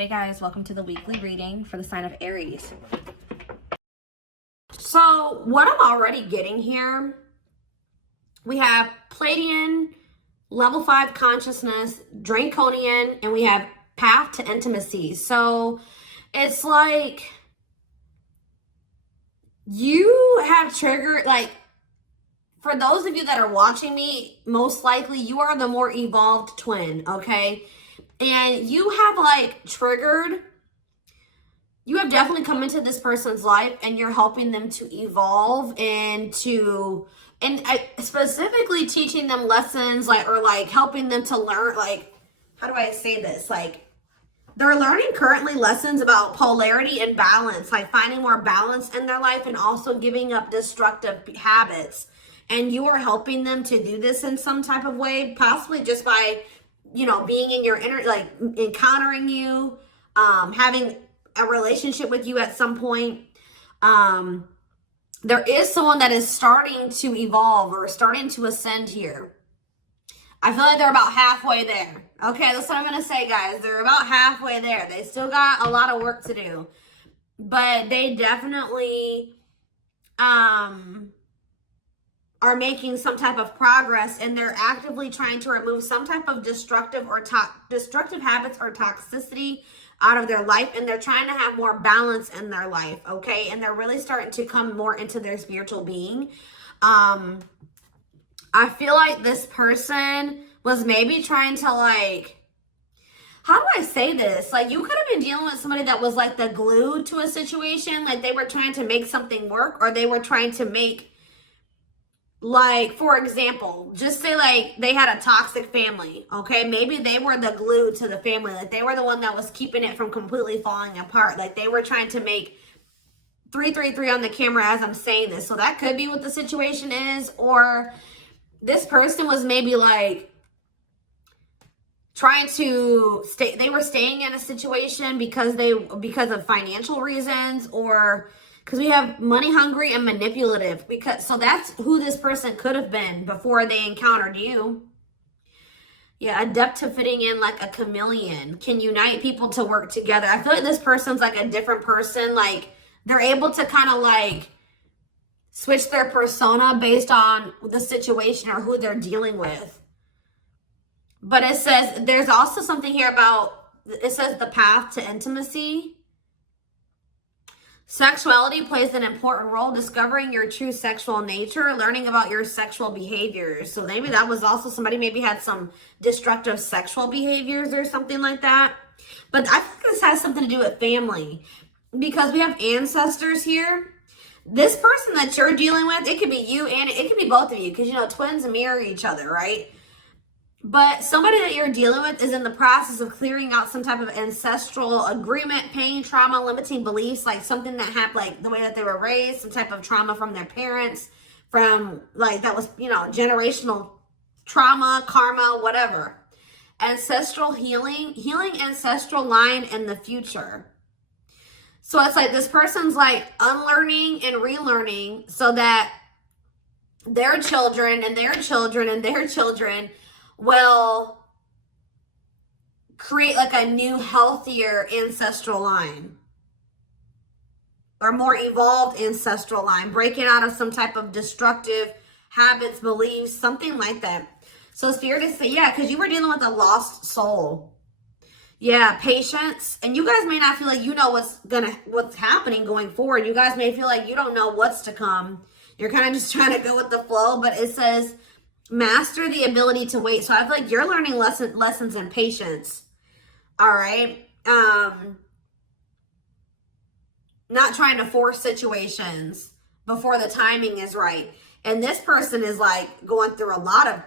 Hey guys, welcome to the weekly reading for the sign of Aries. So what I'm already getting here, we have Pleiadian, level 5 consciousness, Draconian, and we have path to intimacy. So it's like you have triggered, like, for those of you that are watching me, most likely you are the more evolved twin, okay? And you have like triggered, you have definitely come into this person's life and you're helping them to evolve and specifically teaching them lessons, like, or like helping them to learn, like, how do I say this? Like, they're learning currently lessons about polarity and balance, like finding more balance in their life and also giving up destructive habits. And you are helping them to do this in some type of way, possibly just by, you know, being in your inner, like encountering you, having a relationship with you at some point. There is someone that is starting to evolve or starting to ascend here. I feel like they're about halfway there. Okay, that's what I'm going to say, guys. They're about halfway there. They still got a lot of work to do. But they definitely are making some type of progress, and they're actively trying to remove some type of destructive habits or toxicity out of their life, and they're trying to have more balance in their life, okay? And they're really starting to come more into their spiritual being. I feel like this person was maybe trying to, like, how do I say this? Like, you could have been dealing with somebody that was like the glue to a situation, like they were trying to make something work, or they were trying to make, like, for example, just say like they had a toxic family, okay? Maybe they were the glue to the family. Like, they were the one that was keeping it from completely falling apart. Like, they were trying to make 333 on the camera as I'm saying this. So that could be what the situation is. Or this person was maybe like trying to stay, they were staying in a situation because of financial reasons, or because we have money hungry and manipulative, so that's who this person could have been before they encountered you. Yeah, adept to fitting in like a chameleon, can unite people to work together. I feel like this person's like a different person. Like, they're able to kind of like switch their persona based on the situation or who they're dealing with. But it says, there's also something here about, it says the path to intimacy. Sexuality plays an important role, discovering your true sexual nature, learning about your sexual behaviors. So maybe that was also somebody maybe had some destructive sexual behaviors or something like that. But I think this has something to do with family, because we have ancestors here. This person that you're dealing with, it could be you and it could be both of you, because, you know, twins mirror each other, right? But somebody that you're dealing with is in the process of clearing out some type of ancestral agreement, pain, trauma, limiting beliefs, like something that happened, like the way that they were raised, some type of trauma from their parents, from like that was, you know, generational trauma, karma, whatever. Ancestral healing ancestral line in the future. So it's like this person's like unlearning and relearning so that their children and their children and their children will create like a new, healthier ancestral line, or more evolved ancestral line, breaking out of some type of destructive habits, beliefs, something like that. So Spirit is saying, yeah, because you were dealing with a lost soul. Yeah, patience. And you guys may not feel like you know what's happening going forward. You guys may feel like you don't know what's to come. You're kind of just trying to go with the flow, but it says master the ability to wait. So I feel like you're learning lessons in patience. All right. Not trying to force situations before the timing is right. And this person is like going through a lot of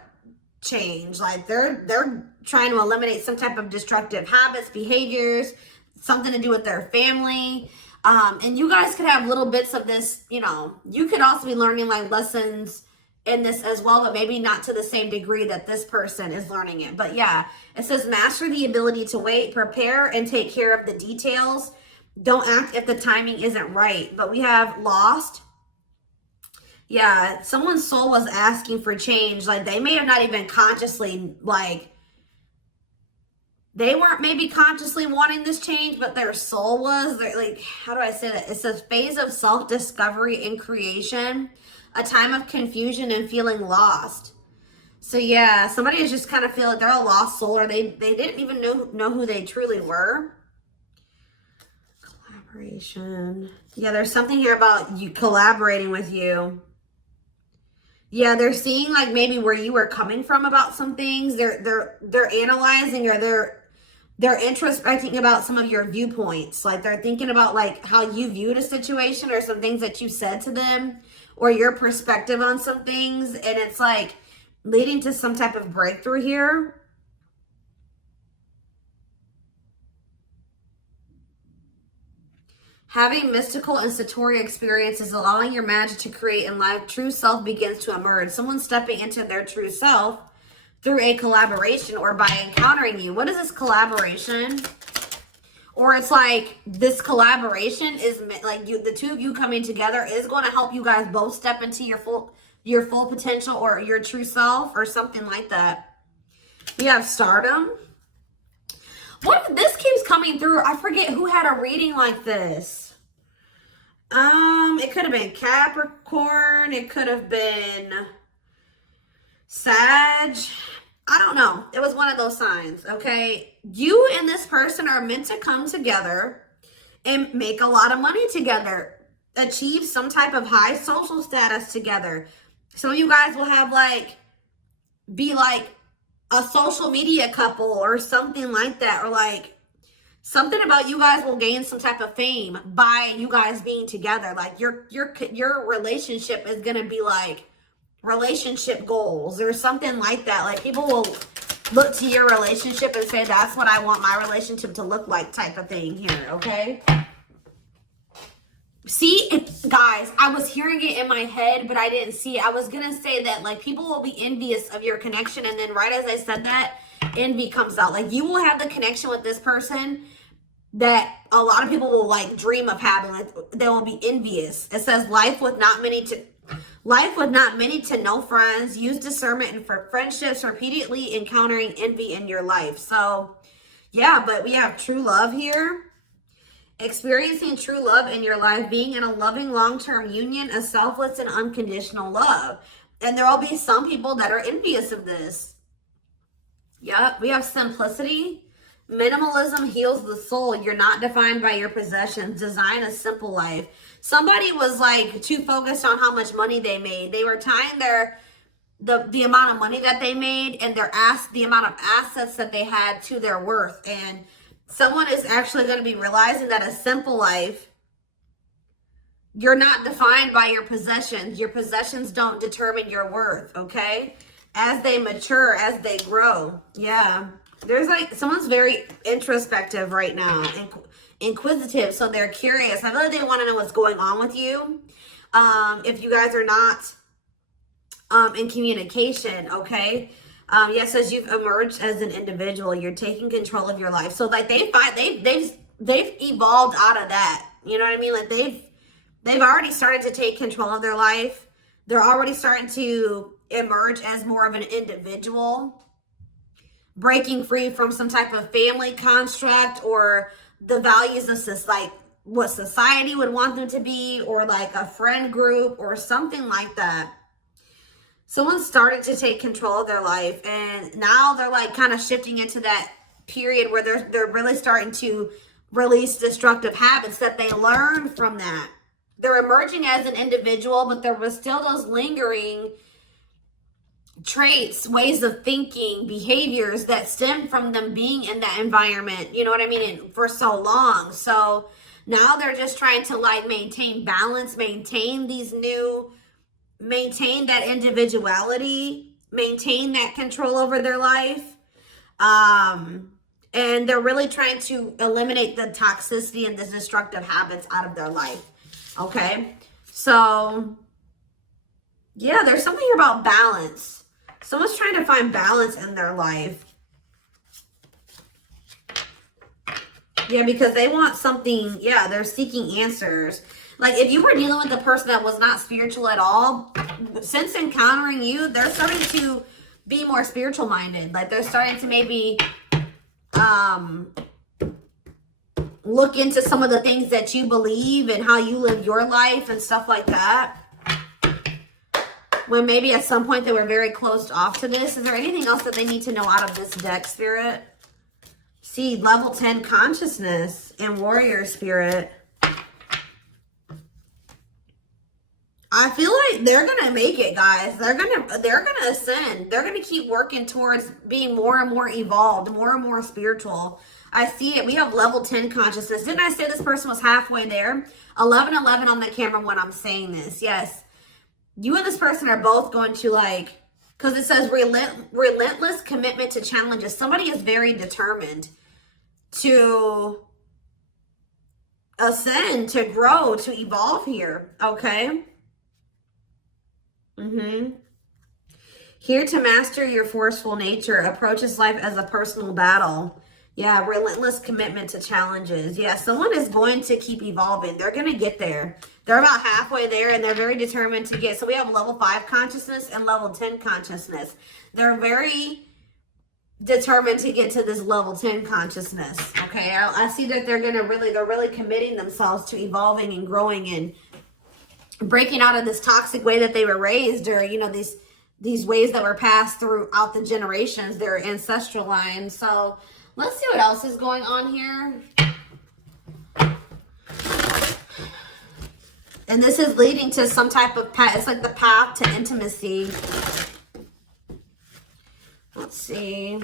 change. Like they're trying to eliminate some type of destructive habits, behaviors, something to do with their family. And you guys could have little bits of this, you know, you could also be learning like lessons in this as well, but maybe not to the same degree that this person is learning it. But yeah, it says master the ability to wait, prepare and take care of the details. Don't act if the timing isn't right. But we have lost. Yeah, someone's soul was asking for change. Like, they may have not even consciously like They weren't maybe consciously wanting this change, but their soul was. They're like, how do I say that? It's a phase of self-discovery and creation, a time of confusion and feeling lost. So yeah, somebody is just kind of feel like they're a lost soul, or they didn't even know who they truly were. Collaboration. Yeah, there's something here about you collaborating with you. Yeah, they're seeing like maybe where you were coming from about some things. They're analyzing, or they're introspecting about some of your viewpoints. Like they're thinking about like how you viewed a situation, or some things that you said to them, or your perspective on some things. And it's like leading to some type of breakthrough here. Having mystical and satori experiences, allowing your magic to create in life, true self begins to emerge. Someone stepping into their true self through a collaboration or by encountering you. What is this collaboration? Or it's like this collaboration is like you, the two of you coming together is going to help you guys both step into your full potential, or your true self, or something like that. You have stardom. What, this keeps coming through. I forget who had a reading like this. It could have been Capricorn. It could have been Sag. I don't know. It was one of those signs, okay? You and this person are meant to come together and make a lot of money together. Achieve some type of high social status together. Some of you guys will have like, be like a social media couple or something like that. Or like something about you guys will gain some type of fame by you guys being together. Like your relationship is going to be like relationship goals or something like that. Like people will look to your relationship and say, that's what I want my relationship to look like, type of thing here, okay? See, guys, I was hearing it in my head, but I didn't see it. I was going to say that, like, people will be envious of your connection, and then right as I said that, envy comes out. Like, you will have the connection with this person that a lot of people will, like, dream of having. Like, they will be envious. It says, life with not many to no friends. Use discernment and for friendships, repeatedly encountering envy in your life. So, yeah, but we have true love here. Experiencing true love in your life, being in a loving long-term union, a selfless and unconditional love. And there will be some people that are envious of this. Yep, we have simplicity. Minimalism heals the soul. You're not defined by your possessions. Design a simple life. Somebody was like too focused on how much money they made. They were tying the amount of money that they made and the amount of assets that they had to their worth. And someone is actually going to be realizing that a simple life, you're not defined by your possessions. Your possessions don't determine your worth, okay? As they mature, as they grow. Yeah. There's like, someone's very introspective right now, inquisitive, so they're curious. I know they want to know what's going on with you. If you guys are not in communication, okay? Yes, as you've emerged as an individual, you're taking control of your life. So like they've evolved out of that. You know what I mean? Like they've already started to take control of their life. They're already starting to emerge as more of an individual, breaking free from some type of family construct or the values of like what society would want them to be, or like a friend group or something like that. Someone started to take control of their life, and now they're like kind of shifting into that period where they're really starting to release destructive habits that they learned from that. They're emerging as an individual, but there was still those lingering traits, ways of thinking, behaviors that stem from them being in that environment, you know what I mean, and for so long. So now they're just trying to like maintain balance, maintain that individuality, maintain that control over their life. And they're really trying to eliminate the toxicity and the destructive habits out of their life. Okay. So yeah, there's something about balance. Someone's trying to find balance in their life. Yeah, because they want something. Yeah, they're seeking answers. Like if you were dealing with a person that was not spiritual at all, since encountering you, they're starting to be more spiritual minded. Like they're starting to maybe look into some of the things that you believe and how you live your life and stuff like that. When maybe at some point they were very closed off to this. Is there anything else that they need to know out of this deck, Spirit? See, level 10 consciousness and warrior spirit. I feel like they're gonna make it, guys. They're gonna ascend. They're gonna keep working towards being more and more evolved, more and more spiritual. I see it. We have level 10 consciousness. Didn't I say this person was halfway there? 1111 on the camera when I'm saying this. Yes. You and this person are both going to, like, because it says relentless commitment to challenges. Somebody is very determined to ascend, to grow, to evolve here. Okay. Here to master your forceful nature. Approaches life as a personal battle. Yeah, relentless commitment to challenges. Yeah, someone is going to keep evolving. They're going to get there. They're about halfway there, and they're very determined to get. So we have level 5 consciousness and level 10 consciousness. They're very determined to get to this level 10 consciousness. Okay, I see that they're really committing themselves to evolving and growing and breaking out of this toxic way that they were raised, or, you know, these ways that were passed throughout the generations, their ancestral line. So let's see what else is going on here. And this is leading to some type of path. It's like the path to intimacy. Let's see.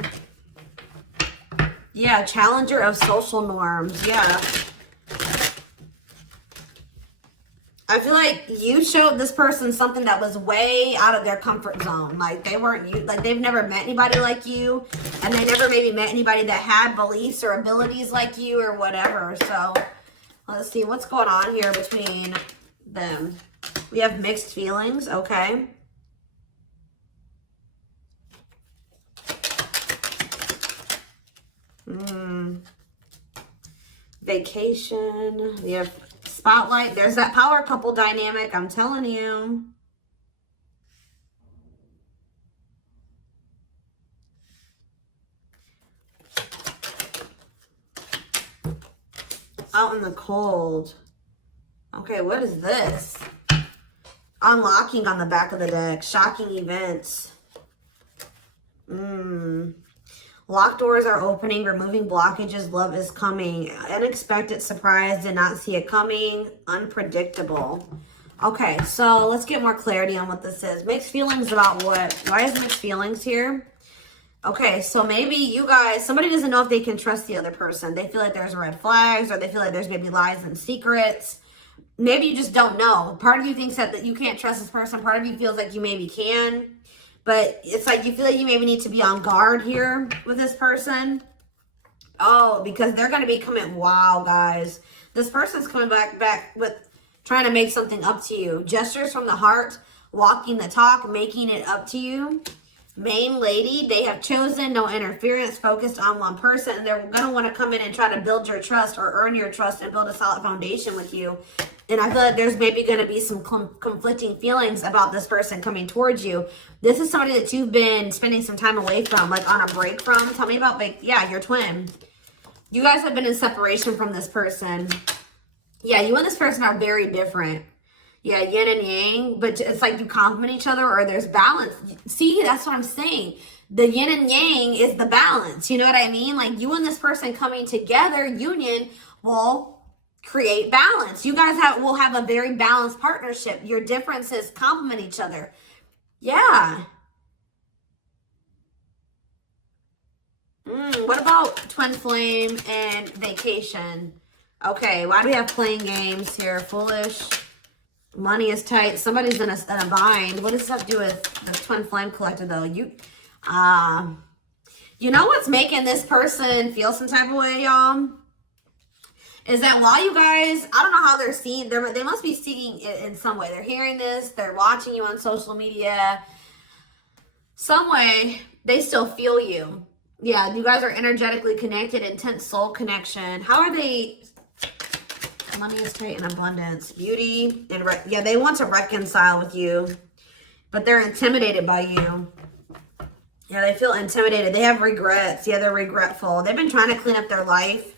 Yeah, challenger of social norms. Yeah. I feel like you showed this person something that was way out of their comfort zone. Like they weren't, like they've never met anybody like you, and they never maybe met anybody that had beliefs or abilities like you or whatever. So let's see what's going on here between them. We have mixed feelings. Okay. Vacation. We have spotlight. There's that power couple dynamic. I'm telling you. Out in the cold. Okay, what is this? Unlocking on the back of the deck. Shocking events. Locked doors are opening, removing blockages, love is coming. Unexpected surprise, did not see it coming. Unpredictable. Okay, so let's get more clarity on what this is. Mixed feelings about what? Why is mixed feelings here? Okay, so maybe you guys, somebody doesn't know if they can trust the other person. They feel like there's red flags, or they feel like there's maybe lies and secrets. Maybe you just don't know. Part of you thinks that you can't trust this person. Part of you feels like you maybe can. But it's like you feel like you maybe need to be on guard here with this person. Oh, because they're going to be coming. Wow, guys. This person's coming back with trying to make something up to you. Gestures from the heart, walking the talk, making it up to you. Main lady, they have chosen no interference, focused on one person. And they're going to want to come in and try to build your trust or earn your trust and build a solid foundation with you. And I feel like there's maybe going to be some conflicting feelings about this person coming towards you. This is somebody that you've been spending some time away from, like on a break from. Tell me about, like, yeah, your twin. You guys have been in separation from this person. Yeah, you and this person are very different. Yeah, yin and yang, but it's like you complement each other, or there's balance. See, that's what I'm saying. The yin and yang is the balance. You know what I mean? Like you and this person coming together, union, will create balance. You guys will have a very balanced partnership. Your differences complement each other. Yeah. What about twin flame and vacation? Okay, why do we have playing games here? Foolish. Money is tight. Somebody's in a bind. What does this have to do with the twin flame collector, though? You know what's making this person feel some type of way, y'all? Is that while you guys, I don't know how they're seeing, they must be seeing it in some way. They're hearing this, they're watching you on social media. Some way, they still feel you. Yeah, you guys are energetically connected, intense soul connection. How are they? Money is tight and abundance. Beauty, and yeah, they want to reconcile with you, but they're intimidated by you. Yeah, they feel intimidated. They have regrets. Yeah, they're regretful. They've been trying to clean up their life.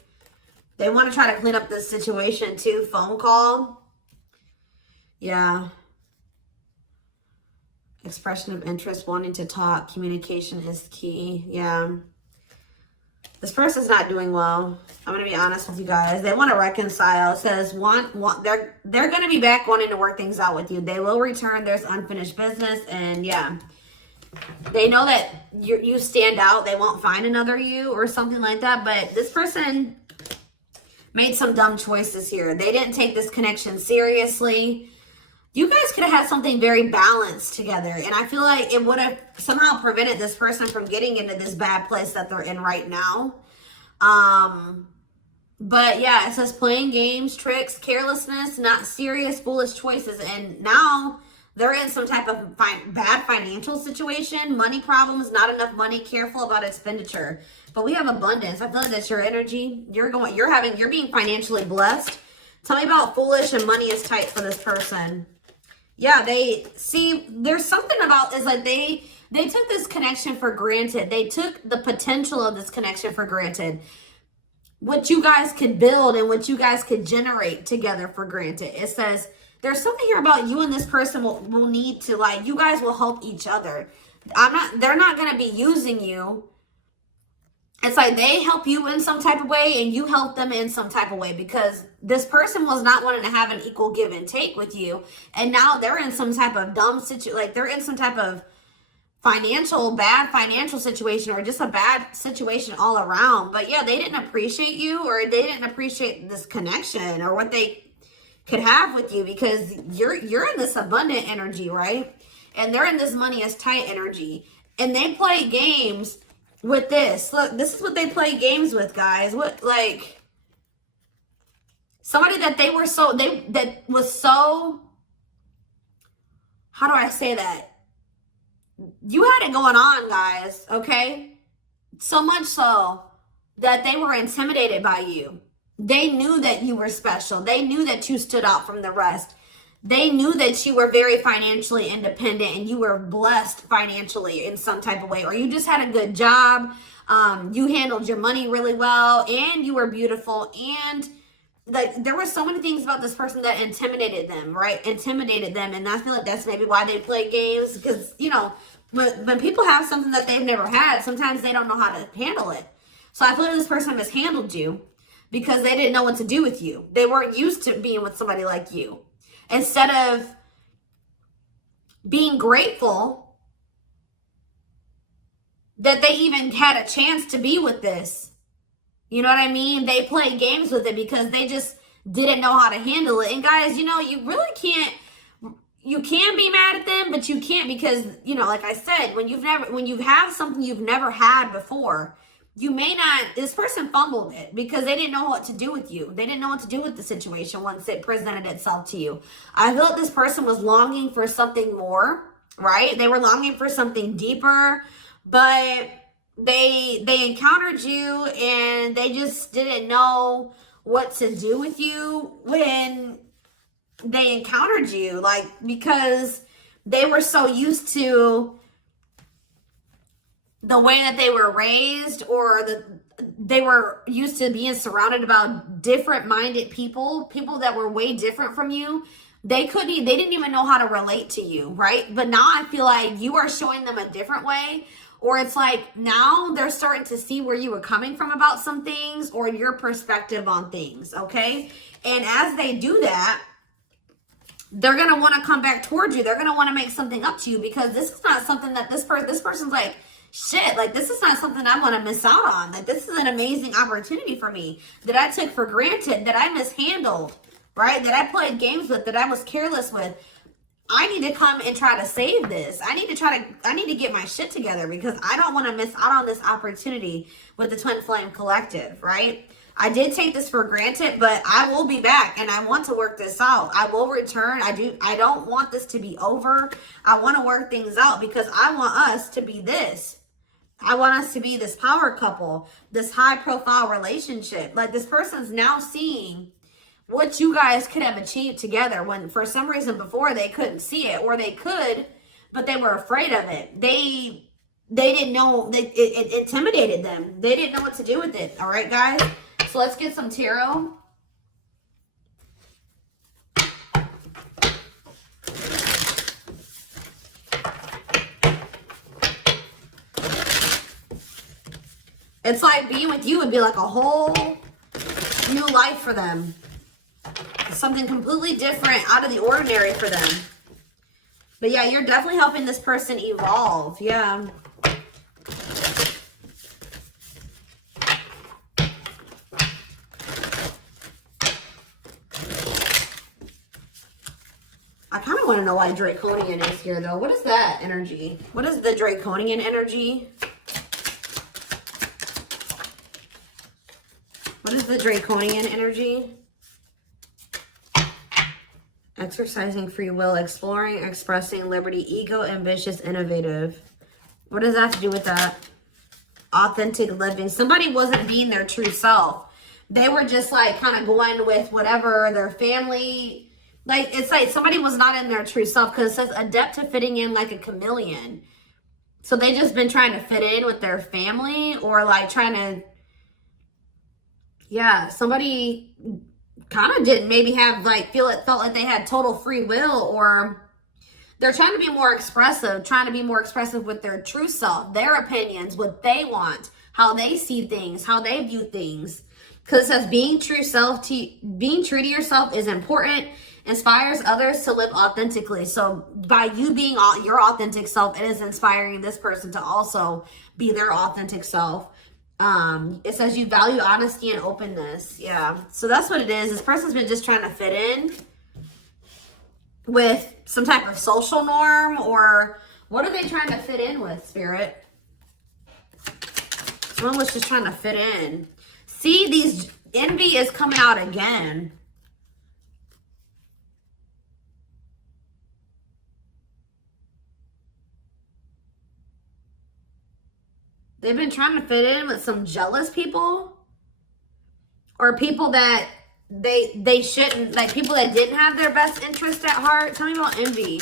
They want to try to clean up this situation too. Phone call. Yeah. Expression of interest, wanting to talk. Communication is key. Yeah. This person's not doing well. I'm going to be honest with you guys. They want to reconcile. It says they're going to be back wanting to work things out with you. They will return. There's unfinished business. And yeah, they know that you stand out. They won't find another you or something like that. But this person made some dumb choices here. They didn't take this connection seriously. You guys could have had something very balanced together. And I feel like it would have somehow prevented this person from getting into this bad place that they're in right now. But yeah, it says playing games, tricks, carelessness, not serious, foolish choices. And now they're in some type of bad financial situation, money problems, not enough money, careful about expenditure. But we have abundance. I feel like that's your energy. You're being financially blessed. Tell me about foolish and money is tight for this person. Yeah, there's something about this, like they took this connection for granted. They took the potential of this connection for granted. What you guys could build and what you guys could generate together for granted. It says there's something here about you and this person will need to, like, you guys will help each other. They're not going to be using you. It's like they help you in some type of way and you help them in some type of way, because this person was not wanting to have an equal give and take with you. And now they're in some type of dumb situation, like they're in some type of bad financial situation, or just a bad situation all around. But yeah, they didn't appreciate you, or they didn't appreciate this connection or what they could have with you, because you're in this abundant energy, right? And they're in this money is tight energy. And they play games with this. Look, this is what they play games with, guys. What, like, somebody that that was so, how do I say that? You had it going on, guys, okay? So much so that they were intimidated by you. They knew that you were special. They knew that you stood out from the rest. They knew that you were very financially independent and you were blessed financially in some type of way, or you just had a good job. You handled your money really well, and you were beautiful. And like, there were so many things about this person that intimidated them, right? Intimidated them. And I feel like that's maybe why they play games, because, you know, when people have something that they've never had, sometimes they don't know how to handle it. So I feel like this person mishandled you because they didn't know what to do with you. They weren't used to being with somebody like you. Instead of being grateful that they even had a chance to be with this, you know what I mean? They play games with it because they just didn't know how to handle it. And guys, you know, you really can't, you can be mad at them, but you can't, because, you know, like I said, when you have something you've never had before, you may not, this person fumbled it because they didn't know what to do with you. They didn't know what to do with the situation once it presented itself to you. I feel like this person was longing for something more, right? They were longing for something deeper, but they encountered you and they just didn't know what to do with you when they encountered you, like, because they were so used to the way that they were raised, or they were used to being surrounded about different minded people that were way different from you. They didn't even know how to relate to you, right? But now I feel like you are showing them a different way, or it's like now they're starting to see where you were coming from about some things, or your perspective on things, okay? And as they do that, they're going to want to come back towards you. They're going to want to make something up to you, because this is not something that this person's like, shit, like, this is not something I want to miss out on. Like, this is an amazing opportunity for me that I took for granted, that I mishandled, right? That I played games with, that I was careless with. I need to come and try to save this. I need to get my shit together, because I don't want to miss out on this opportunity with the Twin Flame Collective, right? I did take this for granted, but I will be back and I want to work this out. I will return. I don't want this to be over. I want to work things out, because I want us to be this. I want us to be this power couple, this high profile relationship. Like, this person's now seeing what you guys could have achieved together, when for some reason before they couldn't see it, or they could, but they were afraid of it. They they didn't know, it intimidated them. They didn't know what to do with it. All right, guys? So let's get some tarot. It's like being with you would be like a whole new life for them. Something completely different, out of the ordinary for them. But yeah, you're definitely helping this person evolve. Yeah. I kind of want to know why Draconian is here, though. What is that energy? What is the Draconian energy? What is the Draconian energy? Exercising free will, exploring, expressing liberty, ego, ambitious, innovative. What does that have to do with that? Authentic living. Somebody wasn't being their true self. They were just like kind of going with whatever their family, like it's like somebody was not in their true self, because it says adept to fitting in like a chameleon. So they just been trying to fit in with their family, or like trying to, yeah, somebody kind of didn't maybe have like felt like they had total free will, or they're trying to be more expressive, with their true self, their opinions, what they want, how they see things, how they view things. Because it says being true to yourself is important, inspires others to live authentically. So by you being your authentic self, it is inspiring this person to also be their authentic self. It says you value honesty and openness. Yeah. So that's what it is. This person's been just trying to fit in with some type of social norm, or what are they trying to fit in with, Spirit? Someone was just trying to fit in. See, these envy is coming out again. They've been trying to fit in with some jealous people, or people that they shouldn't, like people that didn't have their best interest at heart. Tell me about envy.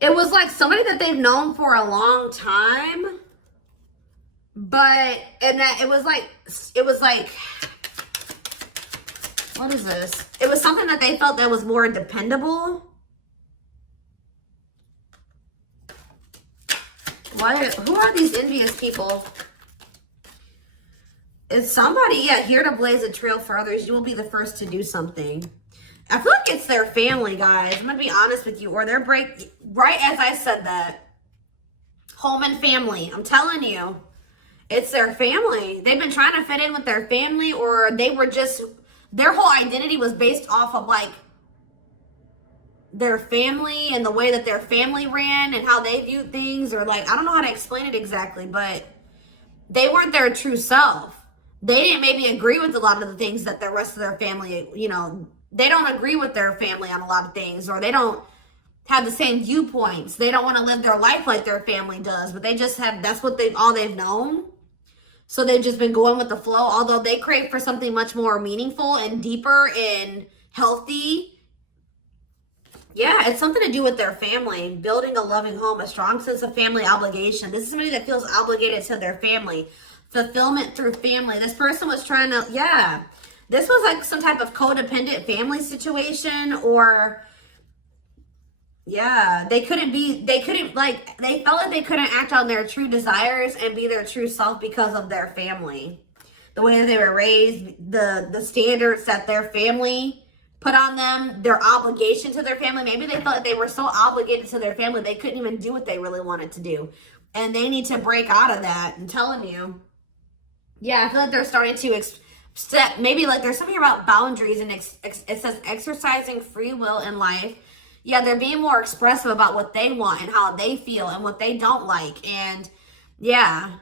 It was like somebody that they've known for a long time, and that it was like, what is this? It was something that they felt that was more dependable. Who are these envious people? It's somebody, yeah, here to blaze a trail for others. You will be the first to do something. I feel like it's their family, guys. I'm going to be honest with you. Or their right as I said that. Home and family. I'm telling you. It's their family. They've been trying to fit in with their family, or they were just, their whole identity was based off of like their family and the way that their family ran and how they viewed things, or like, I don't know how to explain it exactly, but they weren't their true self. They didn't maybe agree with a lot of the things that the rest of their family, you know, they don't agree with their family on a lot of things, or they don't have the same viewpoints. They don't want to live their life like their family does, but they just have, that's what all they've known. So they've just been going with the flow, although they crave for something much more meaningful and deeper and healthy. Yeah, it's something to do with their family, building a loving home, a strong sense of family obligation. This is somebody that feels obligated to their family, fulfillment through family. This person was trying to, yeah, this was like some type of codependent family situation, or yeah, they felt like they couldn't act on their true desires and be their true self because of their family. The way that they were raised, the standards that their family put on them, their obligation to their family. Maybe they felt like they were so obligated to their family, they couldn't even do what they really wanted to do. And they need to break out of that. I'm telling you. Yeah, I feel like they're starting to step, maybe like there's something about boundaries, and it says exercising free will in life. Yeah, they're being more expressive about what they want and how they feel and what they don't like. And yeah,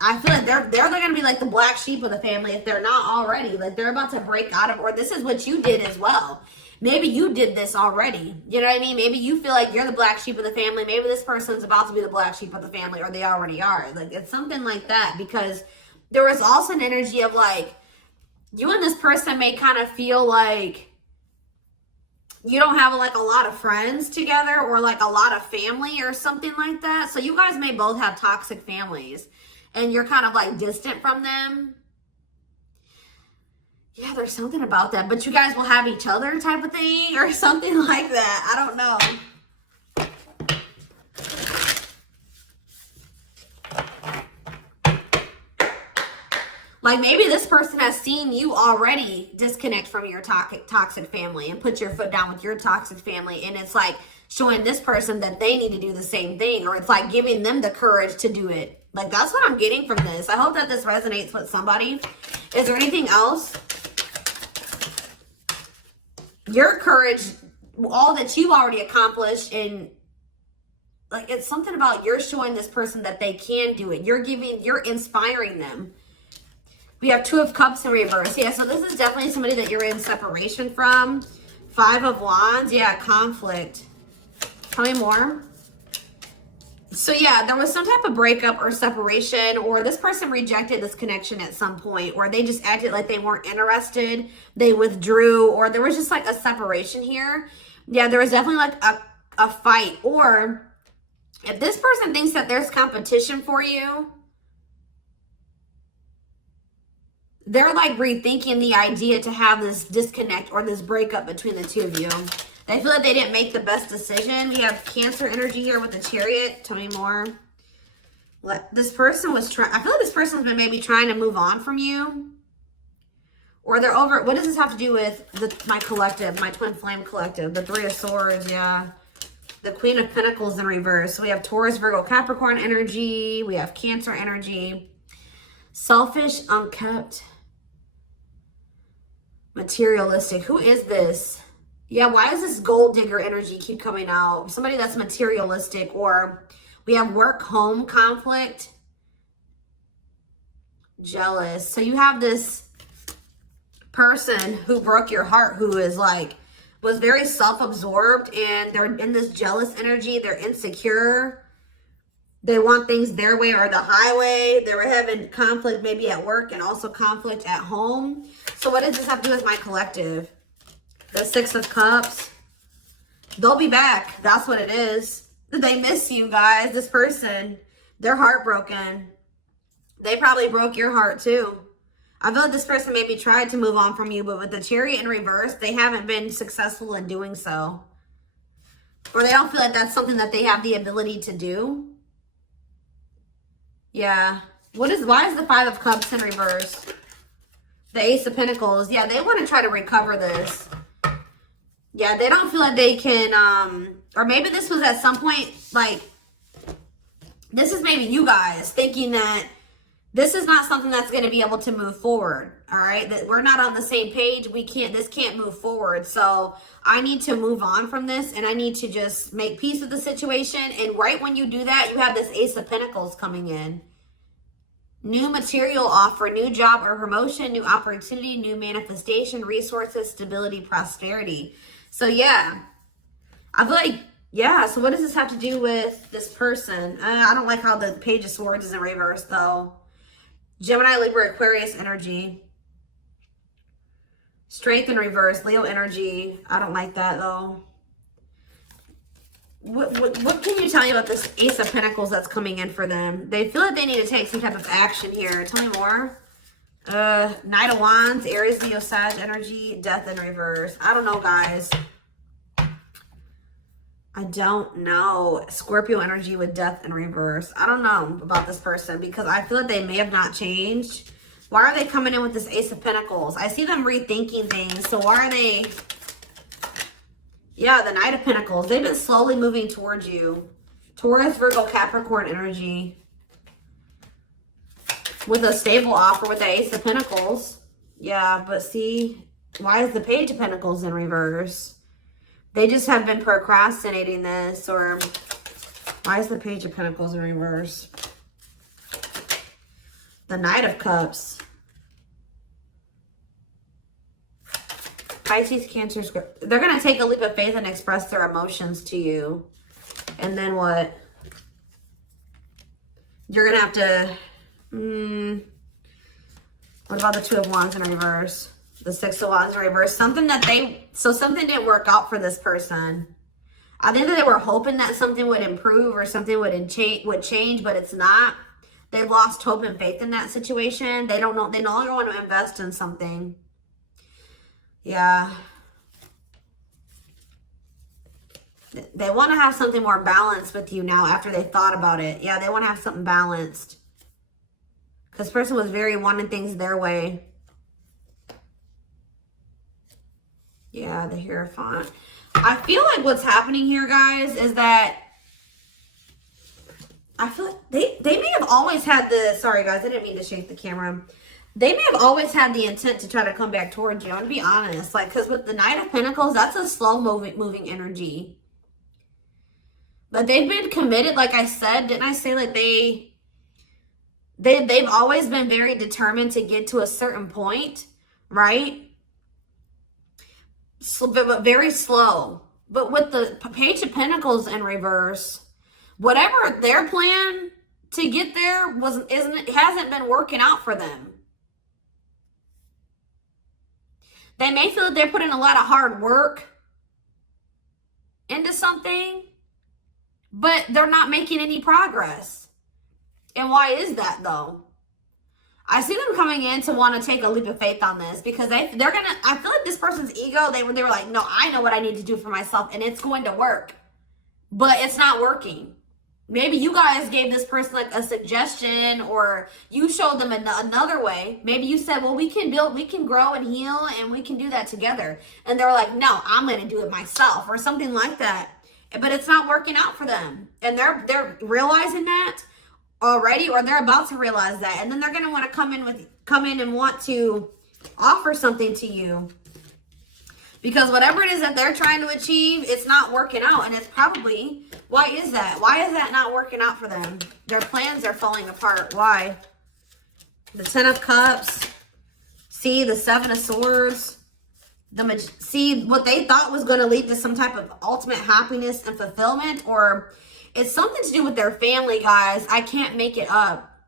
I feel like they're going to be like the black sheep of the family if they're not already. Like they're about to break out of, or this is what you did as well. Maybe you did this already. You know what I mean? Maybe you feel like you're the black sheep of the family. Maybe this person's about to be the black sheep of the family, or they already are. Like it's something like that, because there was also an energy of like, you and this person may kind of feel like you don't have like a lot of friends together or like a lot of family or something like that. So you guys may both have toxic families and you're kind of like distant from them. Yeah, there's something about that, but you guys will have each other type of thing or something like that. I don't know. Like maybe this person has seen you already disconnect from your toxic family and put your foot down with your toxic family. And it's like showing this person that they need to do the same thing, or it's like giving them the courage to do it. Like that's what I'm getting from this. I hope that this resonates with somebody. Is there anything else? Your courage, all that you've already accomplished, and like it's something about you're showing this person that they can do it. You're inspiring them. We have 2 of Cups in reverse. Yeah, so this is definitely somebody that you're in separation from. 5 of Wands. Yeah, conflict. Tell me more. So yeah, there was some type of breakup or separation, or this person rejected this connection at some point, or they just acted like they weren't interested. They withdrew, or there was just like a separation here. Yeah, there was definitely like a fight. Or if this person thinks that there's competition for you, they're like rethinking the idea to have this disconnect or this breakup between the 2 of you. They feel like they didn't make the best decision. We have Cancer energy here with the Chariot. Tell me more. This person was trying, I feel like this person's been maybe trying to move on from you. Or they're over, what does this have to do with my collective, my twin flame collective? The 3 of Swords, yeah. The Queen of Pentacles in reverse. So we have Taurus, Virgo, Capricorn energy. We have Cancer energy. Selfish, unkept. Materialistic. Who is this? Yeah, why does this gold digger energy keep coming out? Somebody that's materialistic. Or we have work home conflict. Jealous. So you have this person who broke your heart, who is like, was very self-absorbed, and they're in this jealous energy. They're insecure. They want things their way or the highway. They were having conflict maybe at work and also conflict at home. So what does this have to do with my collective? The 6 of Cups. They'll be back. That's what it is. They miss you guys. This person, they're heartbroken. They probably broke your heart too. I feel like this person maybe tried to move on from you, but with the Chariot in reverse, they haven't been successful in doing so. Or they don't feel like that's something that they have the ability to do. Yeah. Why is the 5 of Cups in reverse? The Ace of Pentacles. Yeah, they want to try to recover this. Yeah, they don't feel like they can, or maybe this was at some point, like, this is maybe you guys thinking that this is not something that's going to be able to move forward. All right. That we're not on the same page. This can't move forward. So I need to move on from this, and I need to just make peace with the situation. And right when you do that, you have this Ace of Pentacles coming in. New material offer, new job or promotion, new opportunity, new manifestation, resources, stability, prosperity. So yeah, I feel like, yeah. So what does this have to do with this person? I don't like how the Page of Swords is in reverse though. Gemini, Libra, Aquarius energy. Strength in reverse, Leo energy. I don't like that though. What can you tell me about this Ace of Pentacles that's coming in for them? They feel like they need to take some type of action here. Tell me more. Knight of Wands, Aries, Leo, Sag energy, Death in reverse. I don't know, guys. I don't know. Scorpio energy with Death in reverse. I don't know about this person because I feel like they may have not changed. Why are they coming in with this Ace of Pentacles? I see them rethinking things. So why are they... Yeah, the Knight of Pentacles. They've been slowly moving towards you. Taurus, Virgo, Capricorn energy. With a stable offer with the Ace of Pentacles. Yeah, but see, why is the Page of Pentacles in reverse? They just have been procrastinating this. Or why is the Page of Pentacles in reverse? The Knight of Cups. Pisces, Cancer, Scorpio. They're going to take a leap of faith and express their emotions to you. And then what? You're going to have to... what about the Two of Wands in reverse? The Six of Wands in reverse. Something didn't work out for this person. I think that they were hoping that something would improve or something would change, but it's not. They lost hope and faith in that situation. They don't know. They no longer want to invest in something. Yeah. They want to have something more balanced with you now after they thought about it. Yeah, they want to have something balanced. Because this person was very wanting things their way. Yeah, the Hierophant. I feel like what's happening here, guys, is that I feel like they may have always had the, sorry guys, I didn't mean to shake the camera. They may have always had the intent to try to come back towards you. I'm going to be honest. Like, because with the Knight of Pentacles, that's a slow moving energy. But they've been committed, like I said. Didn't I say like they've always been very determined to get to a certain point, right? So, but very slow. But with the Page of Pentacles in reverse, whatever their plan to get there hasn't been working out for them. They may feel that they're putting a lot of hard work into something, but they're not making any progress. And why is that though? I see them coming in to want to take a leap of faith on this because they're gonna, I feel like this person's ego, they were like, no, I know what I need to do for myself and it's going to work, but it's not working. Maybe you guys gave this person like a suggestion, or you showed them another way. Maybe you said, well, we can build, we can grow and heal, and we can do that together. And they're like, no, I'm going to do it myself, or something like that. But it's not working out for them. And they're realizing that already, or they're about to realize that. And then they're going to want to come in and want to offer something to you. Because whatever it is that they're trying to achieve, it's not working out. And it's probably, why is that? Why is that not working out for them? Their plans are falling apart. Why? The Ten of Cups. See, the Seven of Swords. See, what they thought was going to lead to some type of ultimate happiness and fulfillment. Or it's something to do with their family, guys. I can't make it up.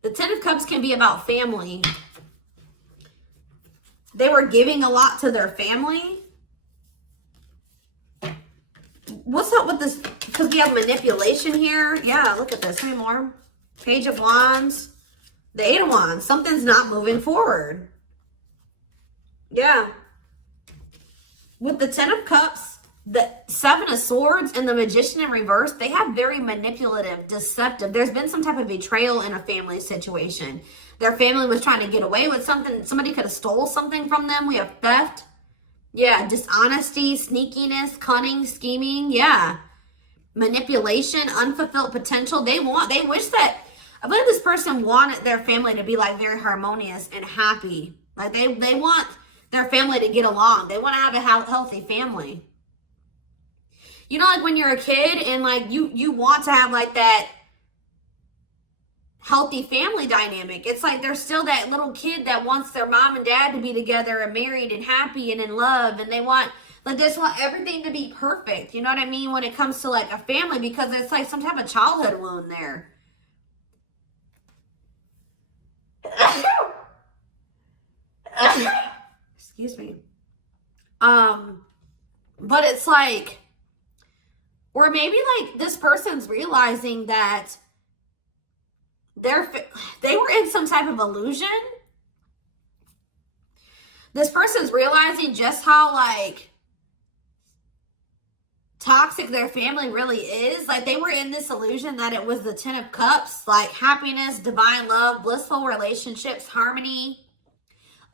The Ten of Cups can be about family. They were giving a lot to their family. What's up with this? Because we have manipulation here. Yeah, look at this. How many more? Page of Wands. The Eight of Wands. Something's not moving forward. Yeah. With the Ten of Cups, the Seven of Swords, and the Magician in reverse, they have very manipulative, deceptive. There's been some type of betrayal in a family situation. Their family was trying to get away with something. Somebody could have stole something from them. We have theft. Yeah, dishonesty, sneakiness, cunning, scheming. Yeah. Manipulation, unfulfilled potential. They wish that, I believe this person wanted their family to be like very harmonious and happy. Like they want their family to get along. They want to have a healthy family. You know, like when you're a kid and like you want to have like that healthy family dynamic. It's like there's still that little kid that wants their mom and dad to be together and married and happy and in love, and they want everything to be perfect. You know what I mean? When it comes to like a family, because it's like some type of childhood wound there. Excuse me. But it's like, or maybe like this person's realizing that they were in some type of illusion. This person's realizing just how like toxic their family really is. Like they were in this illusion that it was the Ten of Cups, like happiness, divine love, blissful relationships, harmony,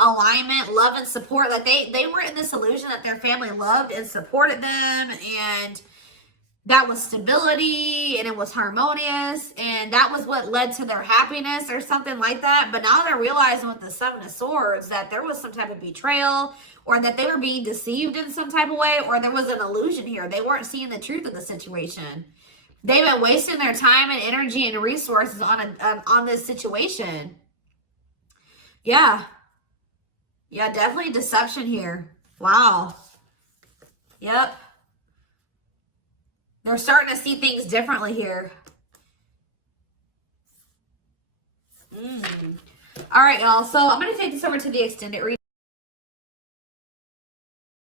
alignment, love and support. Like they were in this illusion that their family loved and supported them, and that was stability, and it was harmonious, and that was what led to their happiness or something like that. But now they're realizing with the Seven of Swords that there was some type of betrayal, or that they were being deceived in some type of way, or there was an illusion here. They weren't seeing the truth of the situation. They've been wasting their time and energy and resources on this situation. Yeah. Yeah, definitely deception here. Wow. Yep. They're starting to see things differently here. All right, y'all. So I'm going to take this over to the extended reading.